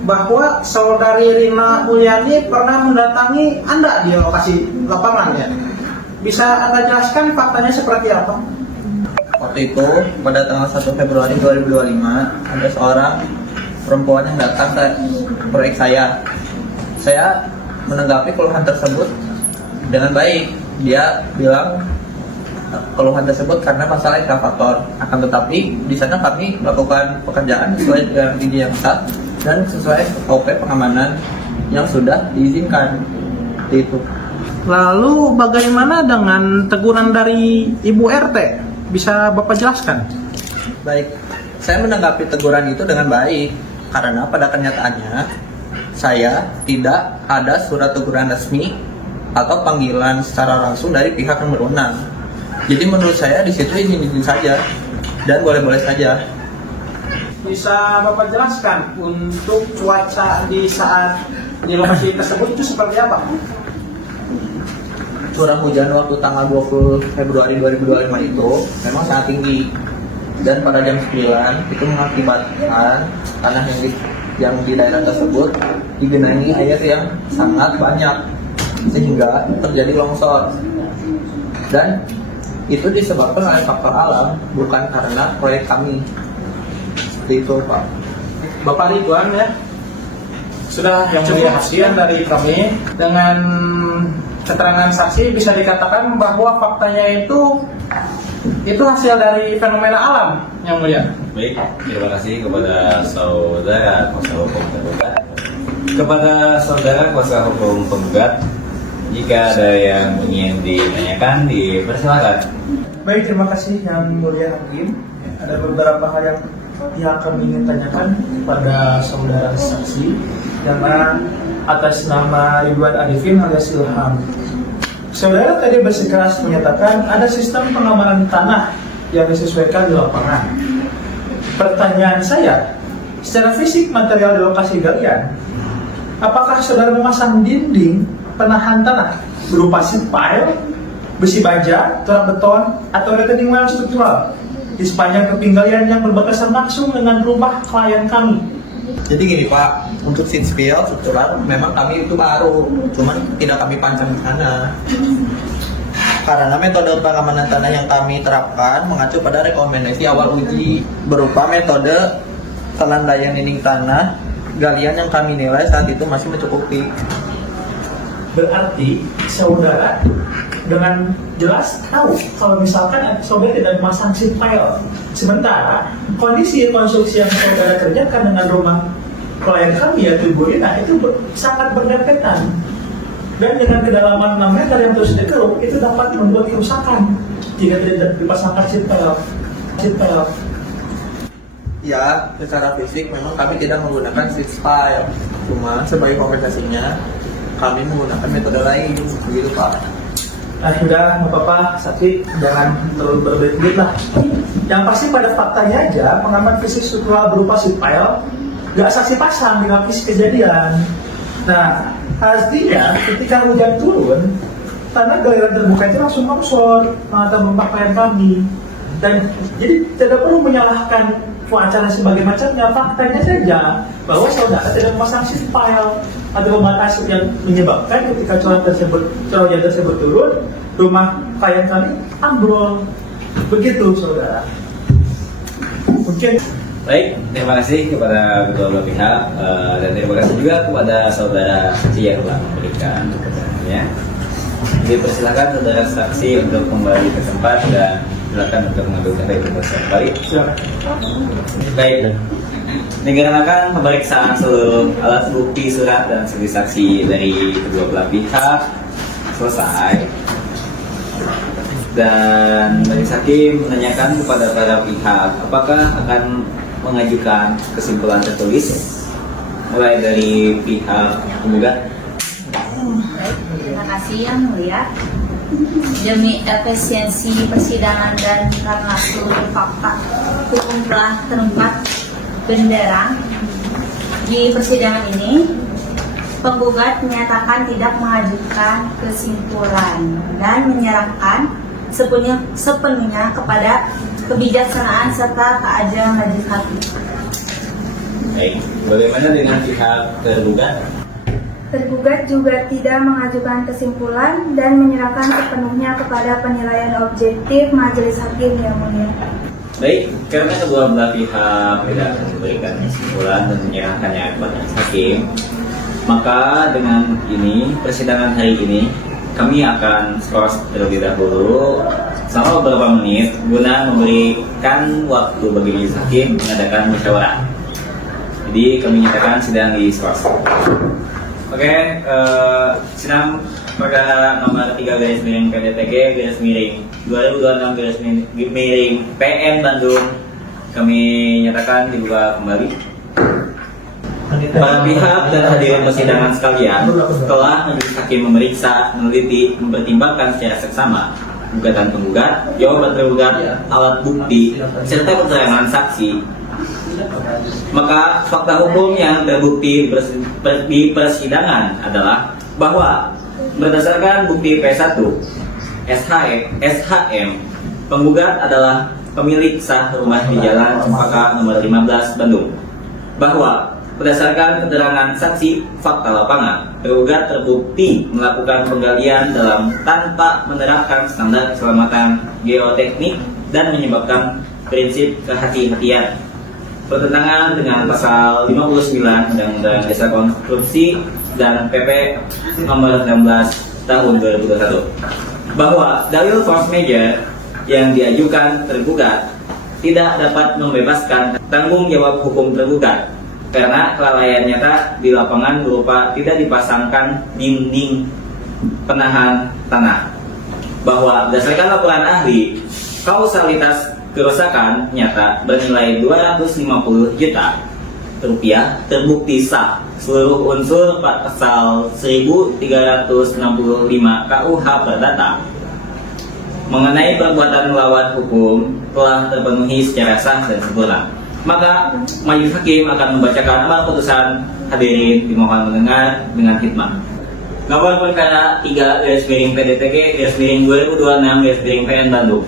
bahwa saudari Rina Mulyani pernah mendatangi Anda di lokasi lapangannya. Bisa Anda jelaskan faktanya seperti apa? Waktu itu pada tanggal 1 Februari 2025 ada seorang perempuan yang datang ke proyek saya. Saya menanggapi keluhan tersebut dengan baik. Dia bilang keluhan tersebut karena masalah ekskavator. Akan tetapi di sana kami melakukan pekerjaan sesuai dengan izin yang sah dan sesuai SOP pengamanan yang sudah diizinkan. Itu. Lalu bagaimana dengan teguran dari Ibu RT? Bisa Bapak jelaskan? Baik, saya menanggapi teguran itu dengan baik karena pada kenyataannya saya tidak ada surat teguran resmi atau panggilan secara langsung dari pihak yang berwenang. Jadi menurut saya di situ izin-izin saja dan boleh-boleh saja. Bisa Bapak jelaskan untuk cuaca di saat di lokasi tersebut itu seperti apa? Curah hujan waktu tanggal 20 Februari 2025 itu memang sangat tinggi dan pada jam 9 itu mengakibatkan tanah yang di daerah tersebut digenangi air yang sangat banyak sehingga terjadi longsor dan itu disebabkan oleh faktor alam bukan karena proyek kami. Seperti itu, Pak. Bapak Ridwan ya, sudah yang mulia hasil dari kami dengan keterangan saksi bisa dikatakan bahwa faktanya itu hasil dari fenomena alam yang mulia. Baik, terima kasih kepada saudara kuasa hukum tergugat. Kepada saudara kuasa hukum penggugat, jika ada yang ingin ditanyakan, dipersilakan. Baik, terima kasih yang mulia hakim. Ada beberapa hal yang kami ingin tanyakan kepada saudara saksi yang atas nama Ridwan Arifin alias Ilham. Saudara tadi bersikeras menyatakan ada sistem pengamanan tanah yang disesuaikan di lapangan. Pertanyaan saya, secara fisik material di lokasi galian, apakah saudara memasang dinding penahan tanah berupa pile, besi baja, tulang beton, atau retaining wall struktural di sepanjang keping galian yang berbatasan langsung dengan rumah klien kami? Jadi gini Pak, untuk seat spill struktural memang kami itu baru, cuman tidak kami pancang di sana. Karena metode pengamanan tanah yang kami terapkan mengacu pada rekomendasi awal uji berupa metode pelandaian dinding tanah galian yang kami nilai saat itu masih mencukupi. Berarti saudara dengan jelas tahu kalau misalkan saudara tidak memasang seat pile, sementara kondisi konstruksi yang saudara kerjakan dengan rumah klien kami yaitu Bu Rina itu sangat berdempetan dan dengan kedalaman 6 meter yang terus dikeruk itu dapat membuat kerusakan jika tidak dipasangkan seat pile. Ya, secara fisik memang kami tidak menggunakan seat pile, cuma sebagai kompensasinya kami menggunakan metode lain, begitu Pak. Nah, sudah, nggak apa-apa, saksi jangan terlalu berbelit-belit lah. Yang pasti pada faktanya aja, pengaman fisik struktural berupa seat pile nggak saksi pasang di lokasi kejadian. Nah, artinya ketika hujan turun, tanah galian terbuka itu langsung longsor mengantar rumah klien kami. Dan jadi tidak perlu menyalahkan cuaca dan sebagainya macamnya. Faktanya saja bahwa saudara tidak memasang seat pile atau pembatas yang menyebabkan ketika curah hujan tersebut turun, rumah klien kami ambrol. Begitu saudara. Mungkin. Baik, terima kasih kepada kedua belah pihak dan terima kasih juga kepada saudara saksi yang telah memberikan keterangannya. Dipersilakan saudara saksi untuk kembali ke tempat dan silakan untuk mengambil kembali. Baik. Dikarenakan pemeriksaan seluruh alat bukti, surat, dan saksi dari kedua belah pihak selesai, dan majelis hakim menanyakan kepada para pihak apakah akan mengajukan kesimpulan tertulis mulai dari pihak penggugat. Terima kasih Yang Mulia. Demi efisiensi persidangan dan karena seluruh fakta hukum telah terungkap benderang di persidangan ini, penggugat menyatakan tidak mengajukan kesimpulan dan menyerahkan sepenuhnya kepada kebijaksanaan serta keadilan majelis hakim. Baik, bagaimana dengan pihak tergugat? Tergugat juga tidak mengajukan kesimpulan dan menyerahkan sepenuhnya kepada penilaian objektif majelis hakim yang mulia. Baik, karena kedua belah pihak tidak memberikan kesimpulan dan menyerahkannya kepada hakim, maka dengan ini persidangan hari ini kami akan skors terlebih dahulu selama beberapa menit guna memberikan waktu bagi majelis hakim mengadakan musyawarah. Jadi kami nyatakan sidang di skors. Oke, sidang perkara nomor 3/PDTG/2026/PM Bandung kami nyatakan dibuka kembali. Para pihak dan hadirin persidangan sekalian, setelah majelis hakim memeriksa, meneliti, mempertimbangkan secara seksama gugatan penggugat, jawaban tergugat, alat bukti, serta keterangan saksi, maka fakta hukum yang terbukti di persidangan adalah bahwa berdasarkan bukti P1 SHM, penggugat adalah pemilik sah rumah di Jalan Cempaka nomor 15 Bandung. Bahwa berdasarkan keterangan saksi fakta lapangan, tergugat terbukti melakukan penggalian dalam tanpa menerapkan standar keselamatan geoteknik dan menyebabkan prinsip kehati-hatian, bertentangan dengan pasal 59 Undang-Undang Dasar Konstruksi dan PP nomor 16 tahun 2021. Bahwa dalil force majeure yang diajukan tergugat tidak dapat membebaskan tanggung jawab hukum tergugat karena kelalaian nyata di lapangan berupa tidak dipasangkan dinding penahan tanah. Bahwa berdasarkan laporan ahli, kausalitas kerusakan nyata bernilai 250 juta rupiah terbukti sah seluruh unsur pasal 1365 KUH Perdata mengenai perbuatan melawan hukum telah terpenuhi secara sah dan sempurna. Maka majelis hakim akan membacakan amar putusan. Hadirin dimohon mendengar dengan hikmah. Nomor perkara 3/PDTG/2026/PN Bandung.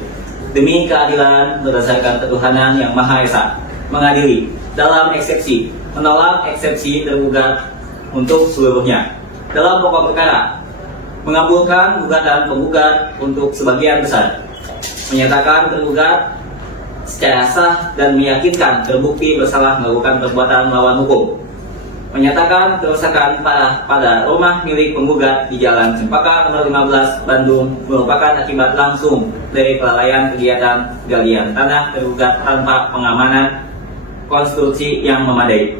Demi keadilan berdasarkan ketuhanan yang Maha Esa, mengadili dalam eksepsi, menolak eksepsi tergugat untuk seluruhnya. Dalam pokok perkara, mengabulkan gugatan penggugat untuk sebagian besar, menyatakan tergugat secara sah dan meyakinkan terbukti bersalah melakukan perbuatan melawan hukum, menyatakan kerusakan parah pada rumah milik penggugat di Jalan Cempaka nomor 15 Bandung merupakan akibat langsung dari kelalaian kegiatan galian tanah tergugat tanpa pengamanan konstruksi yang memadai,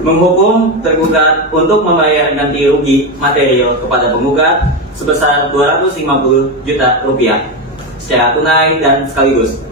menghukum tergugat untuk membayar ganti rugi material kepada penggugat sebesar 250 juta rupiah secara tunai dan sekaligus,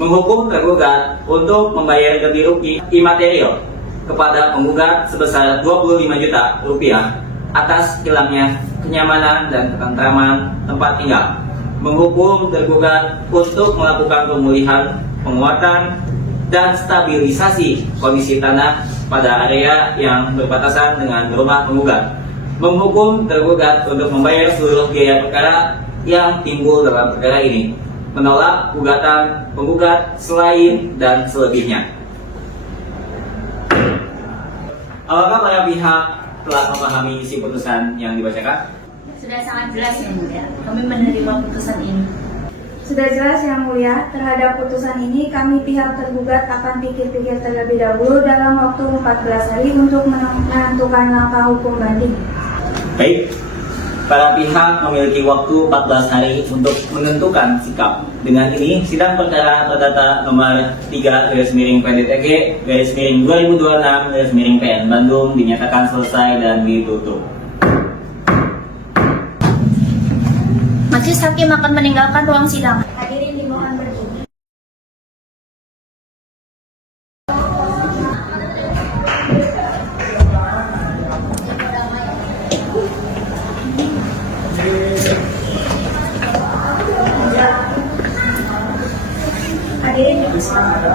menghukum tergugat untuk membayar ganti rugi imaterial kepada penggugat sebesar 25 juta rupiah atas hilangnya kenyamanan dan ketentraman tempat tinggal, menghukum tergugat untuk melakukan pemulihan, penguatan, dan stabilisasi kondisi tanah pada area yang berbatasan dengan rumah penggugat, menghukum tergugat untuk membayar seluruh biaya perkara yang timbul dalam perkara ini, menolak gugatan penggugat selain dan selebihnya. Apakah para pihak telah memahami isi putusan yang dibacakan? Sudah sangat jelas Yang Mulia, kami menerima putusan ini. Sudah jelas Yang Mulia, terhadap putusan ini kami pihak tergugat akan pikir-pikir terlebih dahulu dalam waktu 14 hari untuk menentukan langkah hukum banding. Baik, Para pihak memiliki waktu 14 hari untuk menentukan sikap. Dengan ini, sidang perkara perdata nomor 3/PDTG/2026/PN Bandung dinyatakan selesai dan ditutup. Majelis Hakim akan meninggalkan ruang sidang. Hadirin dimohon berdiri. Hadirin dipersilakan.